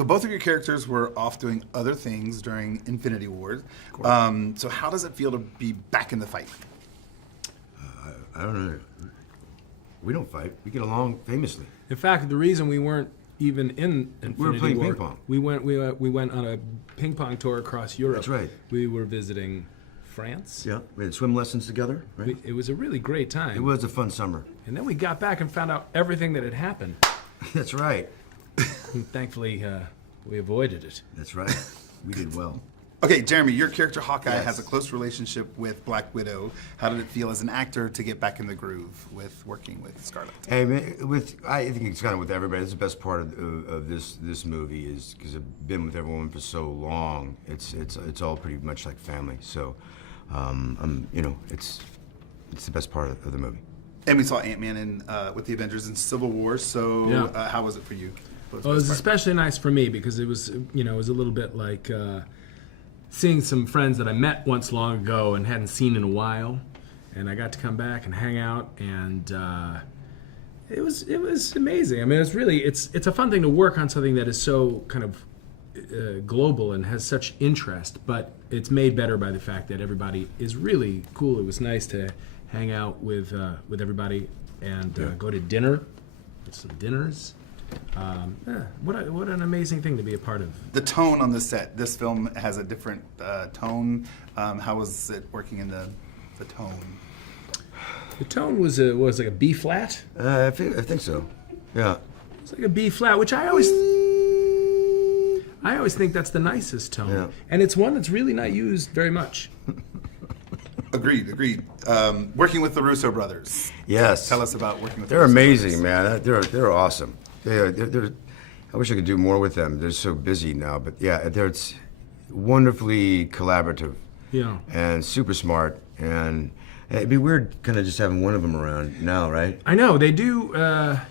So both of your characters were off doing other things during Infinity War. So how does it feel to be back in the fight? I don't know. We don't fight. We get along famously. In fact, the reason we weren't even in Infinity We were playing War, ping pong. We went on a ping pong tour across Europe. That's right. We were visiting France. Yeah, we had swim lessons together, right? It was a really great time. It was a fun summer. And then we got back and found out everything that had happened. That's right. And thankfully, we avoided it. That's right. We did well. Okay, Jeremy, your character Hawkeye Yes. has a close relationship with Black Widow. How did it feel as an actor to get back in the groove with working with Scarlett? Hey, man, I think it's kind of with everybody. It's the best part of this movie is because I've been with everyone for so long. It's all pretty much like family. So, it's the best part of the movie. And we saw Ant-Man in with the Avengers in Civil War. So Yeah. how was it for you? What Well, it the was best part? especially nice for me because it was a little bit like seeing some friends that I met once long ago and hadn't seen in a while, and I got to come back and hang out, and it was amazing. I mean, it's a fun thing to work on something that is so kind of global and has such interest, but it's made better by the fact that everybody is really cool. It was nice to hang out with everybody and go to dinner, some dinners. What an amazing thing to be a part of. The tone on the set. This film has a different tone. How was it working in the tone? The tone was like a B flat. I think so. Yeah. It's like a B flat, which I always think that's the nicest tone, Yeah. and it's one that's really not used very much. Agreed. Working with the Russo brothers. Yes. Tell us about working with They're the Russo amazing, brothers. man. They're awesome. They're I wish I could do more with them. They're so busy now, but yeah, it's wonderfully collaborative. Yeah. And super smart, and it'd be weird kind of just having one of them around now, right? I know they do.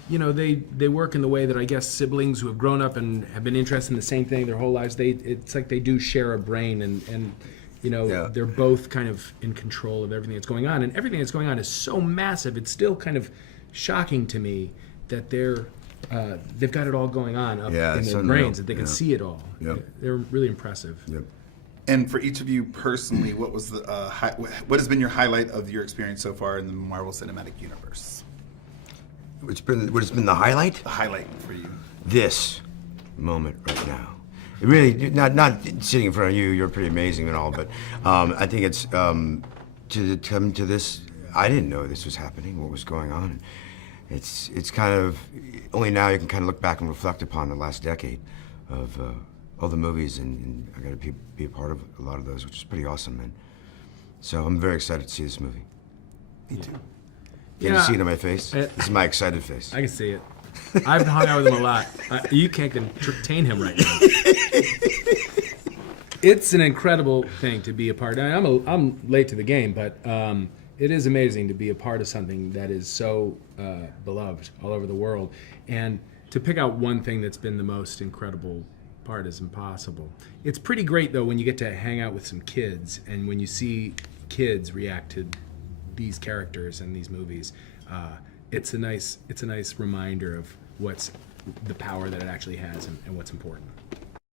They work in the way that I guess siblings who have grown up and have been interested in the same thing their whole lives. It's like they do share a brain, and Yeah. they're both kind of in control of everything that's going on, and everything that's going on is so massive. It's still kind of shocking to me that they've got it all going on up Yeah, in it's their unreal. brains, that they can Yeah. see it all. Yep. They're really impressive. Yep. And for each of you personally, what was the what has been your highlight of your experience so far in the Marvel Cinematic Universe? What has been the highlight? The highlight for you. This moment right now. It really, not sitting in front of you, you're pretty amazing and all, but I think it's to come to this, I didn't know this was happening, what was going on. It's kind of, only now you can kind of look back and reflect upon the last decade of all the movies, and I got to be a part of a lot of those, which is pretty awesome, man. So I'm very excited to see this movie. Me too. Can Yeah. you see it on my face? This is my excited face. I can see it. I've hung out with him a lot. You can't contain him right now. It's an incredible thing to be a part. I'm late to the game, but it is amazing to be a part of something that is so beloved all over the world. And to pick out one thing that's been the most incredible part is impossible. It's pretty great though when you get to hang out with some kids, and when you see kids react to these characters and these movies. It's a nice reminder of what's the power that it actually has and what's important.